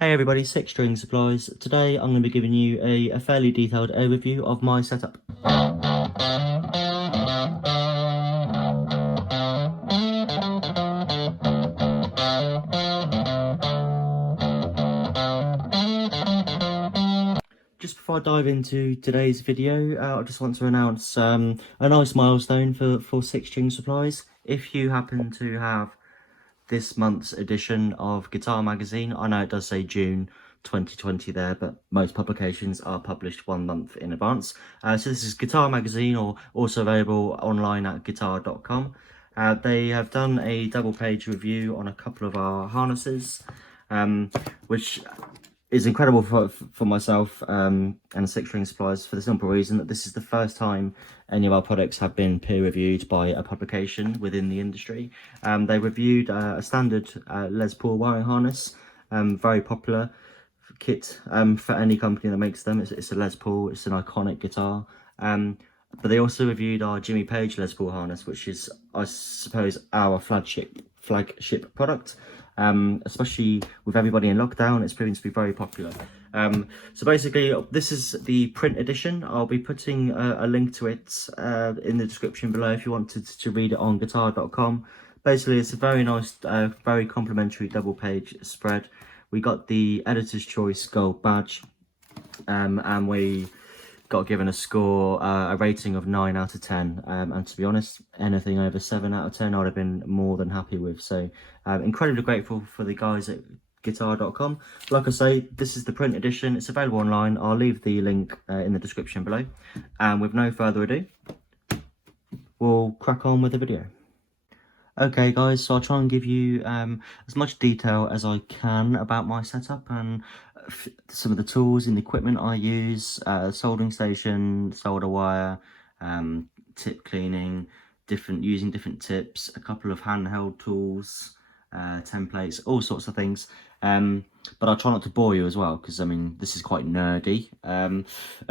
Hey everybody, Six String Supplies. Today I'm going to be giving you a fairly detailed overview of my setup. Just before I dive into today's video, I just want to announce a nice milestone for Six String Supplies. If you happen to have this month's edition of Guitar Magazine, I know it does say June 2020 there, but most publications are published 1 month in advance. So this is Guitar Magazine, or also available online at guitar.com. They have done a double page review on a couple of our harnesses, which is incredible for myself and Six String Supplies, for the simple reason that this is the first time any of our products have been peer reviewed by a publication within the industry. They reviewed a standard Les Paul wiring harness, very popular kit for any company that makes them. It's a Les Paul, it's an iconic guitar. But they also reviewed our Jimmy Page Les Paul harness, which is, I suppose, our flagship product. Especially with everybody in lockdown, it's proving to be very popular. So basically, this is the print edition. I'll be putting a link to it in the description below if you wanted to read it on guitar.com. Basically, it's a very nice, very complimentary double page spread. We got the Editor's Choice Gold badge, and we got given a score, a rating of 9 out of 10, and to be honest, anything over 7 out of 10 I'd have been more than happy with. So incredibly grateful for the guys at guitar.com. Like I say, this is the print edition. It's available online. I'll leave the link in the description below, and with no further ado, we'll crack on with the video. Okay guys, so I'll try and give you as much detail as I can about my setup and some of the tools and the equipment I use, soldering station, solder wire, tip cleaning, using different tips, a couple of handheld tools, templates, all sorts of things. But I'll try not to bore you as well, because I mean this is quite nerdy.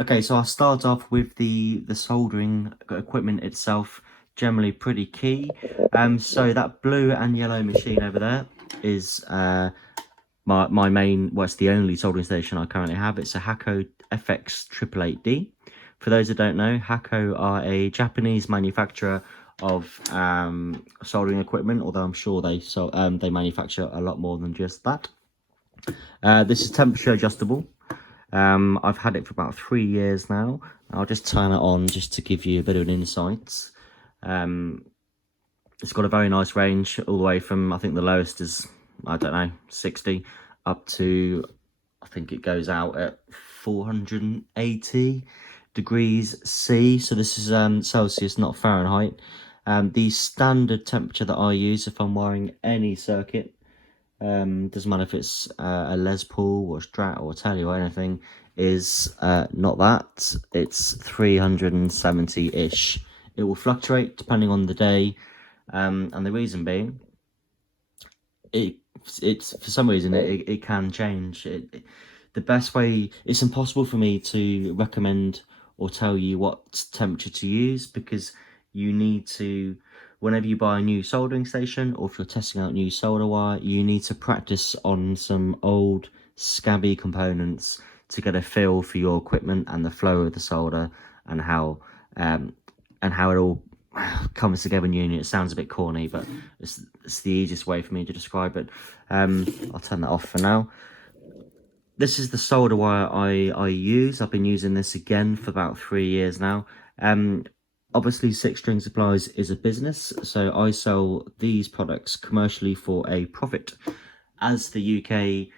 Okay, so I'll start off with the soldering equipment itself. Generally pretty key. So that blue and yellow machine over there is my main, well, it's the only soldering station I currently have. It's a Hakko FX888D. For those that don't know, Hakko are a Japanese manufacturer of soldering equipment, although I'm sure they manufacture a lot more than just that. This is temperature adjustable. I've had it for about 3 years now. I'll just turn it on just to give you a bit of an insight. It's got a very nice range, all the way from, I think the lowest is, I don't know, 60 up to, I think it goes out at 480 degrees C. So this is Celsius, not Fahrenheit. The standard temperature that I use if I'm wiring any circuit, doesn't matter if it's a Les Paul or a Strat or a Tele or anything, is not that. It's 370-ish. It will fluctuate depending on the day, and the reason being, it's for some reason it can change. The best way, it's impossible for me to recommend or tell you what temperature to use, because you need to, whenever you buy a new soldering station or if you're testing out new solder wire, you need to practice on some old scabby components to get a feel for your equipment and the flow of the solder and how it all comes together in union. It sounds a bit corny, but it's the easiest way for me to describe it. I'll turn that off for now. This is the solder wire I use. I've been using this again for about 3 years now. Obviously, Six String Supplies is a business, so I sell these products commercially for a profit. As the UK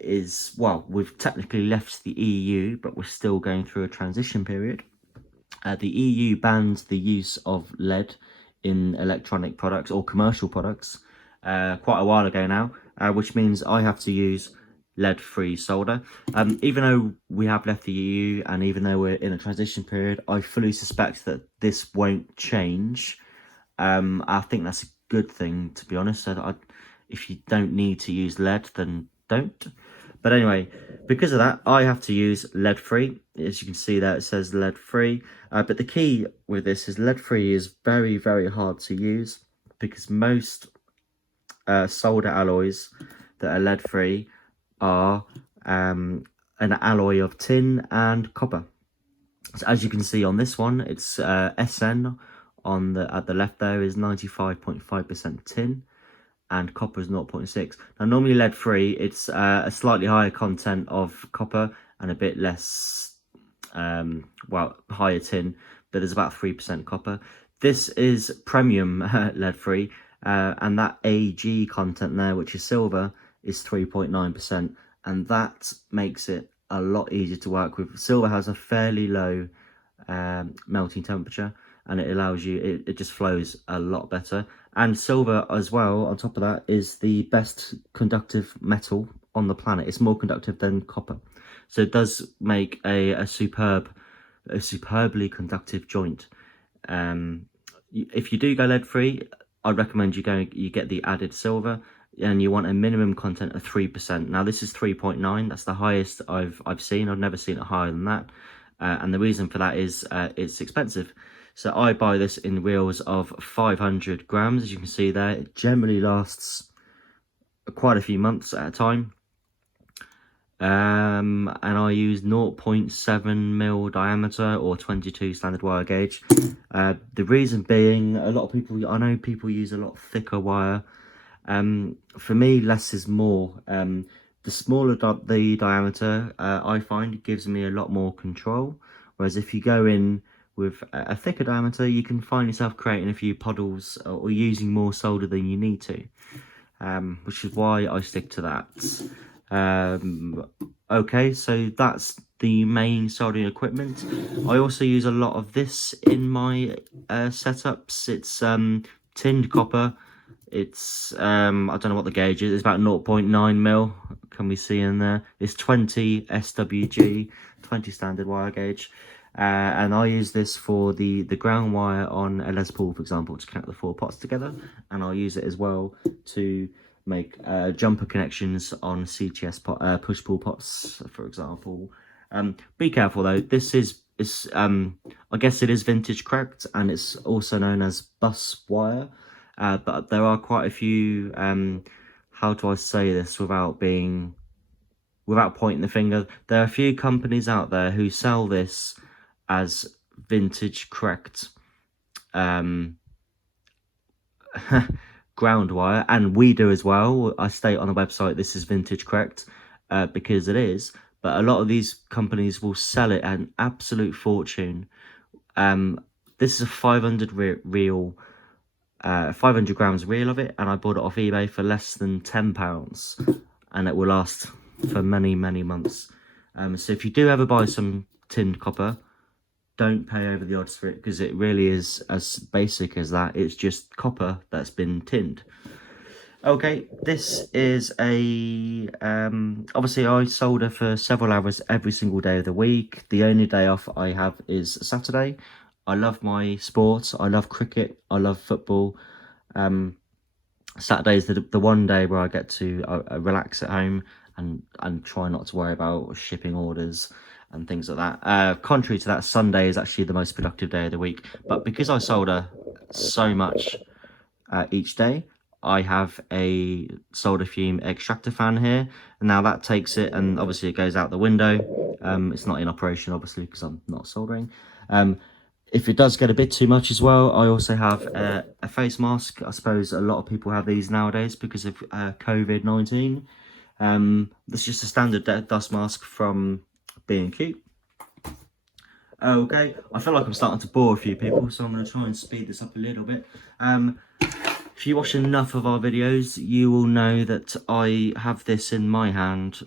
is, well, we've technically left the EU, but we're still going through a transition period. The EU banned the use of lead in electronic products or commercial products quite a while ago now, which means I have to use lead-free solder. Even though we have left the EU and even though we're in a transition period, I fully suspect that this won't change. I think that's a good thing, to be honest. So if you don't need to use lead, then don't. But anyway, because of that, I have to use lead-free. As you can see there, it says lead-free. But the key with this is lead-free is very, very hard to use, because most solder alloys that are lead-free are an alloy of tin and copper. So as you can see on this one, it's SN on the at the left there is 95.5% tin, and copper is 0.6. Now normally lead free, it's a slightly higher content of copper and a bit less, well, higher tin, but there's about 3% copper. This is premium lead free, and that AG content there, which is silver, is 3.9%, and that makes it a lot easier to work with. Silver has a fairly low melting temperature, and it allows you, it just flows a lot better. And silver as well, on top of that, is the best conductive metal on the planet. It's more conductive than copper, so it does make a superbly conductive joint. If you do go lead free, I'd recommend you get the added silver, and you want a minimum content of 3%. Now this is 3.9. That's the highest I've seen. I've never seen it higher than that, and the reason for that is it's expensive. So I buy this in reels of 500 grams. As you can see there, it generally lasts quite a few months at a time. And I use 0.7 mil diameter or 22 standard wire gauge. The reason being, I know people use a lot thicker wire. For me, less is more. The smaller the diameter, I find it gives me a lot more control. Whereas if you go in with a thicker diameter, you can find yourself creating a few puddles or using more solder than you need to, which is why I stick to that. Okay, so that's the main soldering equipment. I also use a lot of this in my setups. It's tinned copper. It's I don't know what the gauge is. It's about 0.9 mil. Can we see in there? It's 20 SWG, 20 standard wire gauge. And I use this for the ground wire on a Les Paul, for example, to connect the 4 pots together. And I'll use it as well to make jumper connections on CTS push-pull pots, for example. Be careful though. This is I guess it is vintage cracked, and it's also known as bus wire. But there are quite a few, how do I say this without pointing the finger? There are a few companies out there who sell this as vintage correct ground wire, and we do as well. I state on the website this is vintage correct because it is, but a lot of these companies will sell it at an absolute fortune. This is a 500 reel 500 grams reel of it, and I bought it off eBay for less than £10, and it will last for many months. So if you do ever buy some tinned copper, don't pay over the odds for it, because it really is as basic as that. It's just copper that's been tinned. Okay, this is a obviously I solder for several hours every single day of the week. The only day off I have is Saturday. I love my sports. I love cricket. I love football. Saturday is the one day where I get to relax at home and try not to worry about shipping orders and things like that. Contrary to that, Sunday is actually the most productive day of the week. But because I solder so much each day, I have a solder fume extractor fan here, and now that takes it, and obviously it goes out the window. It's not in operation, obviously, because I'm not soldering. If it does get a bit too much as well, I also have a face mask. I suppose a lot of people have these nowadays because of COVID-19. That's just a standard dust mask from B&Q. Okay, I feel like I'm starting to bore a few people, so I'm going to try and speed this up a little bit. If you watch enough of our videos, you will know that I have this in my hand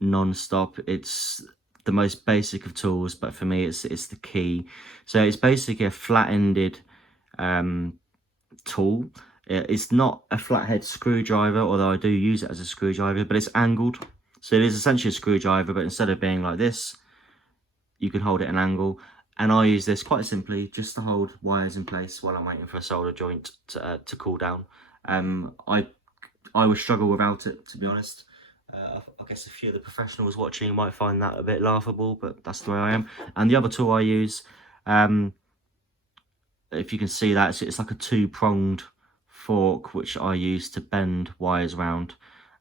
non-stop. It's the most basic of tools, but for me it's the key. So it's basically a flat-ended tool. It's not a flathead screwdriver, although I do use it as a screwdriver, but it's angled. So it is essentially a screwdriver, but instead of being like this, you can hold it at an angle. And I use this quite simply just to hold wires in place while I'm waiting for a solder joint to cool down. I would struggle without it, to be honest. I guess a few of the professionals watching might find that a bit laughable, but that's the way I am. And the other tool I use, if you can see that, it's like a 2-pronged fork, which I use to bend wires around.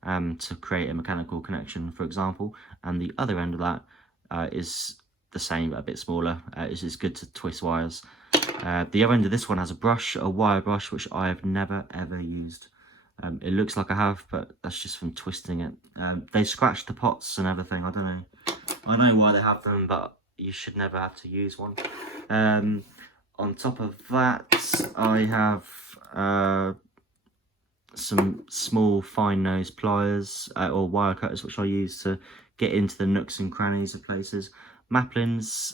to create a mechanical connection, for example, and the other end of that is the same but a bit smaller. It's just good to twist wires. The other end of this one has a brush, a wire brush, which I have never ever used. It looks like I have, but that's just from twisting it. They scratch the pots and everything. I don't know why they have them, but you should never have to use one. On top of that, I have some small fine nose pliers or wire cutters, which I use to get into the nooks and crannies of places. Maplins,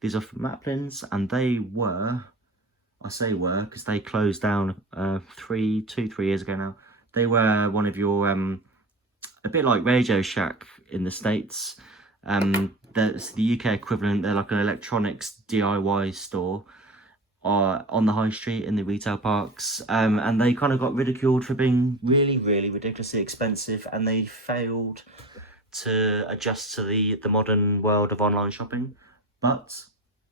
these are from Maplins, and they were, I say were because they closed down 3 years ago now. They were one of your a bit like Radio Shack in the States. That's the UK equivalent. They're like an electronics DIY store on the high street in the retail parks, and they kind of got ridiculed for being really ridiculously expensive, and they failed to adjust to the modern world of online shopping. But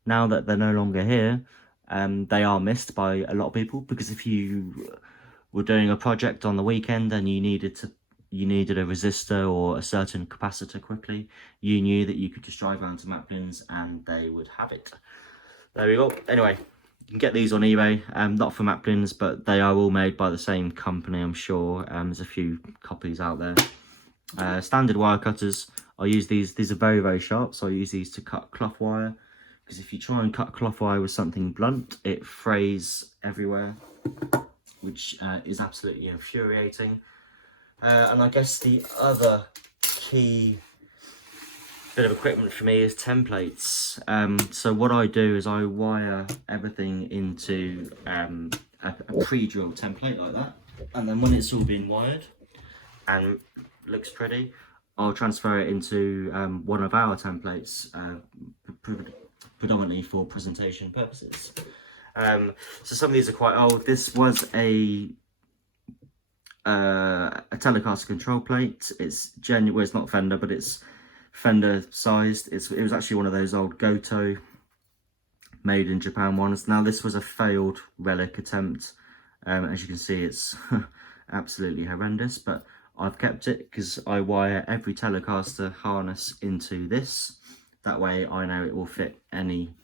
now that they're no longer here, they are missed by a lot of people, because if you were doing a project on the weekend and you needed a resistor or a certain capacitor quickly, you knew that you could just drive around to Maplins and they would have it. There we go. Anyway, you can get these on eBay, not from Maplins, but they are all made by the same company, I'm sure. There's a few copies out there. Standard wire cutters, I use these are very sharp, so I use these to cut cloth wire, because if you try and cut cloth wire with something blunt, it frays everywhere, which is absolutely infuriating. And I guess the other key bit of equipment for me is templates. So what I do is I wire everything into a pre-drilled template like that, and then when it's all been wired and looks pretty, I'll transfer it into one of our templates, predominantly for presentation purposes. So some of these are quite old. This was a Telecaster control plate. It's genuine. Well, it's not Fender, but it's Fender sized. It was actually one of those old Goto made in Japan ones. Now this was a failed relic attempt. As you can see, it's absolutely horrendous, but I've kept it because I wire every Telecaster harness into this. That way I know it will fit any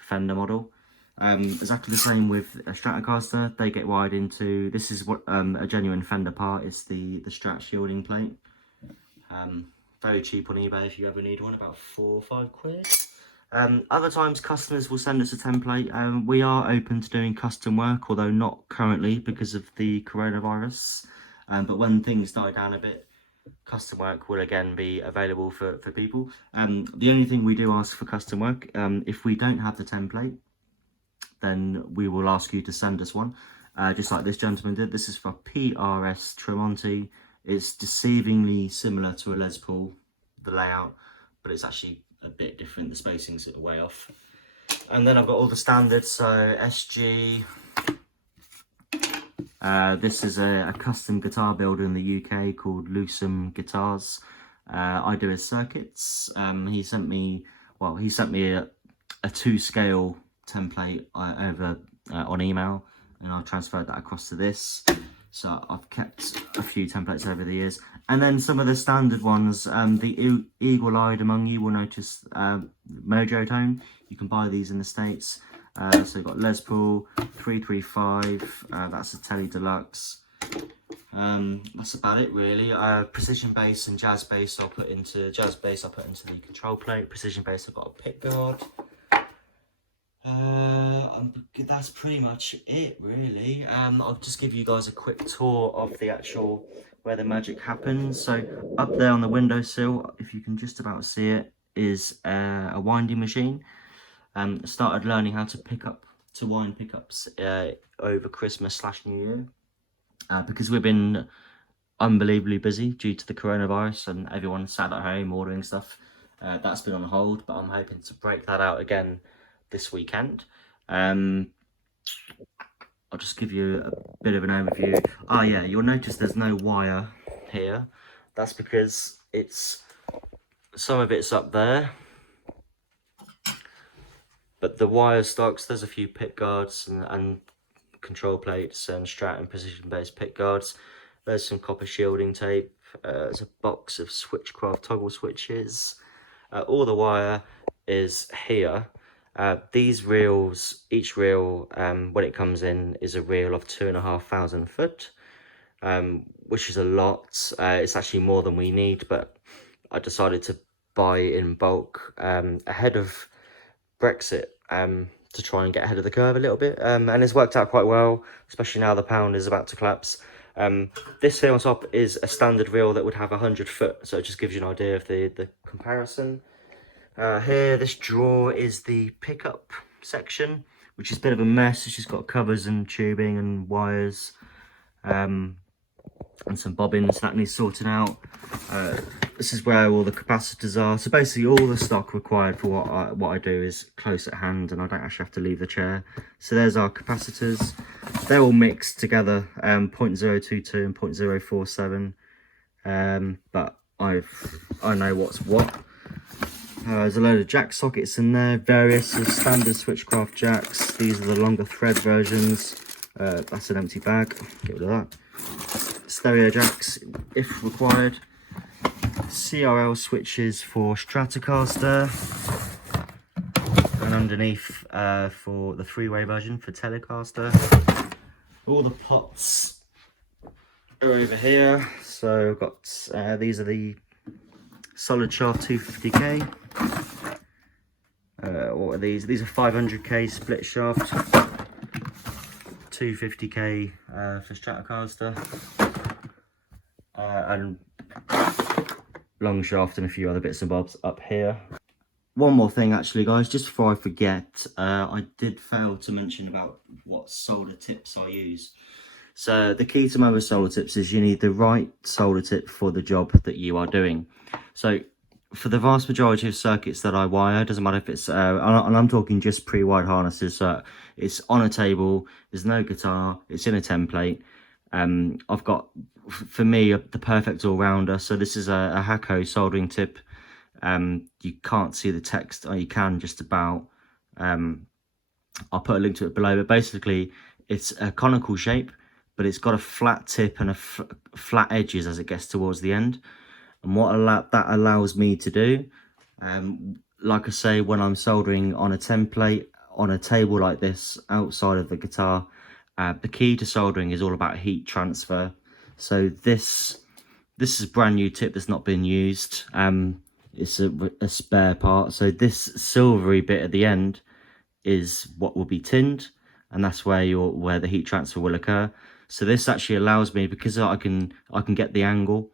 Fender model. Exactly the same with a Stratocaster. They get wired into, this is what a genuine Fender part. It's the Strat shielding plate. Very cheap on eBay if you ever need one, about 4 or 5 quid. Other times customers will send us a template. We are open to doing custom work, although not currently because of the coronavirus. But when things die down a bit, custom work will again be available for people. The only thing we do ask for custom work, if we don't have the template, then we will ask you to send us one, just like this gentleman did. This is for PRS Tremonti. It's deceivingly similar to a Les Paul, the layout, but it's actually a bit different. The spacing's way off. And then I've got all the standards, so SG. This is a custom guitar builder in the UK called Lucem Guitars. I do his circuits. He sent me a 2-scale template over on email, and I transferred that across to this. So I've kept a few templates over the years. And then some of the standard ones, the eagle-eyed among you will notice Mojo Tone. You can buy these in the States. So you've got Les Paul 335, that's a Tele Deluxe. That's about it really. Precision bass and jazz bass I'll put into the control plate. Precision bass I've got a pick guard. That's pretty much it really. I'll just give you guys a quick tour of the actual where the magic happens. So up there on the windowsill, if you can just about see it, is a winding machine. Started learning how to wind pickups over Christmas / New Year, because we've been unbelievably busy due to the coronavirus and everyone sat at home ordering stuff. That's been on hold, but I'm hoping to break that out again this weekend. I'll just give you a bit of an overview. Oh yeah, you'll notice there's no wire here. That's because some of it's up there, but the wire stocks, there's a few pick guards and control plates and Strat and precision based pick guards. There's some copper shielding tape. There's a box of Switchcraft toggle switches. All the wire is here. These reels, each reel, when it comes in, is a reel of 2,500 foot, which is a lot. It's actually more than we need, but I decided to buy in bulk ahead of Brexit, to try and get ahead of the curve a little bit, and it's worked out quite well, especially now the pound is about to collapse. This here on top is a standard reel that would have 100 foot, so it just gives you an idea of the comparison. Here, this drawer is the pickup section, which is a bit of a mess. It's just got covers and tubing and wires, and some bobbins that needs sorting out. This is where all the capacitors are. So basically all the stock required for what I do is close at hand, and I don't actually have to leave the chair. So there's our capacitors. They're all mixed together, 0.022 and 0.047. But I know what's what. There's a load of jack sockets in there, various standard Switchcraft jacks. These are the longer thread versions. That's an empty bag, get rid of that. Stereo jacks if required. CRL switches for Stratocaster, and underneath for the three-way version for Telecaster. All the pots are over here. So I've got these are the Solid Shaft 250K. What are these? These are 500K split shaft, 250K for Stratocaster, and long shaft and a few other bits and bobs up here. One more thing actually, guys, just before I forget, I did fail to mention about what solder tips I use. So the key to most solder tips is you need the right solder tip for the job that you are doing. So for the vast majority of circuits that I wire, doesn't matter if it's, and I'm talking just pre-wired harnesses, so it's on a table, there's no guitar, it's in a template. I've got, for me, the perfect all-rounder. So this is a Hakko soldering tip. You can't see the text, or you can just about. I'll put a link to it below, but basically it's a conical shape, but it's got a flat tip and flat edges as it gets towards the end. And what that allows me to do, like I say, when I'm soldering on a template, on a table like this, outside of the guitar, the key to soldering is all about heat transfer. So this is a brand new tip that's not been used. It's a spare part. So this silvery bit at the end is what will be tinned, and that's where the heat transfer will occur. So this actually allows me, because I can get the angle,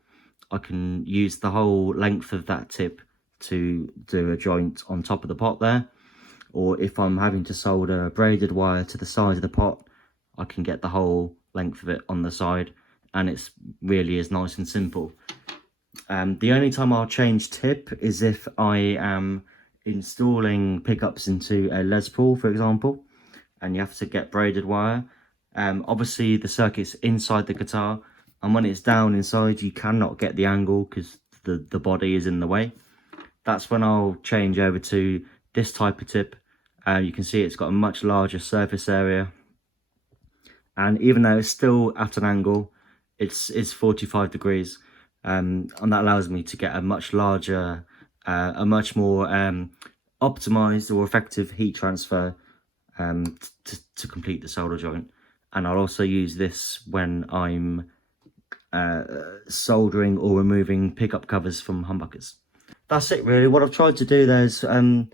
I can use the whole length of that tip to do a joint on top of the pot there. Or if I'm having to solder braided wire to the side of the pot, I can get the whole length of it on the side, and it's really is nice and simple. The only time I'll change tip is if I am installing pickups into a Les Paul, for example, and you have to get braided wire. Obviously the circuit's inside the guitar, and when it's down inside you cannot get the angle because the body is in the way. That's when I'll change over to this type of tip. You can see it's got a much larger surface area, and even though it's still at an angle, it's 45 degrees, and that allows me to get a much larger, a much more optimized or effective heat transfer to complete the solder joint. And I'll also use this when I'm soldering or removing pickup covers from humbuckers. That's it really. What I've tried to do there is, I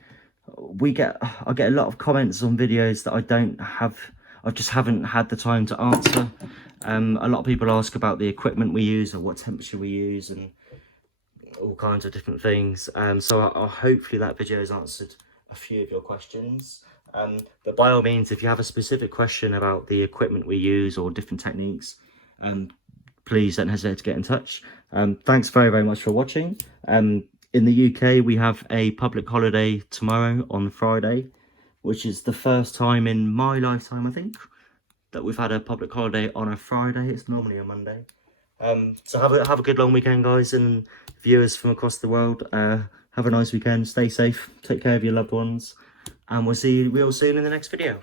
get a lot of comments on videos that I just haven't had the time to answer. A lot of people ask about the equipment we use, or what temperature we use, and all kinds of different things. So hopefully that video has answered a few of your questions. But by all means, if you have a specific question about the equipment we use or different techniques, please don't hesitate to get in touch. Thanks very, very much for watching. In the UK, we have a public holiday tomorrow on Friday, which is the first time in my lifetime, I think, that we've had a public holiday on a Friday. It's normally a Monday. So have a good long weekend, guys, and viewers from across the world. Have a nice weekend. Stay safe. Take care of your loved ones. And we'll see you real soon in the next video.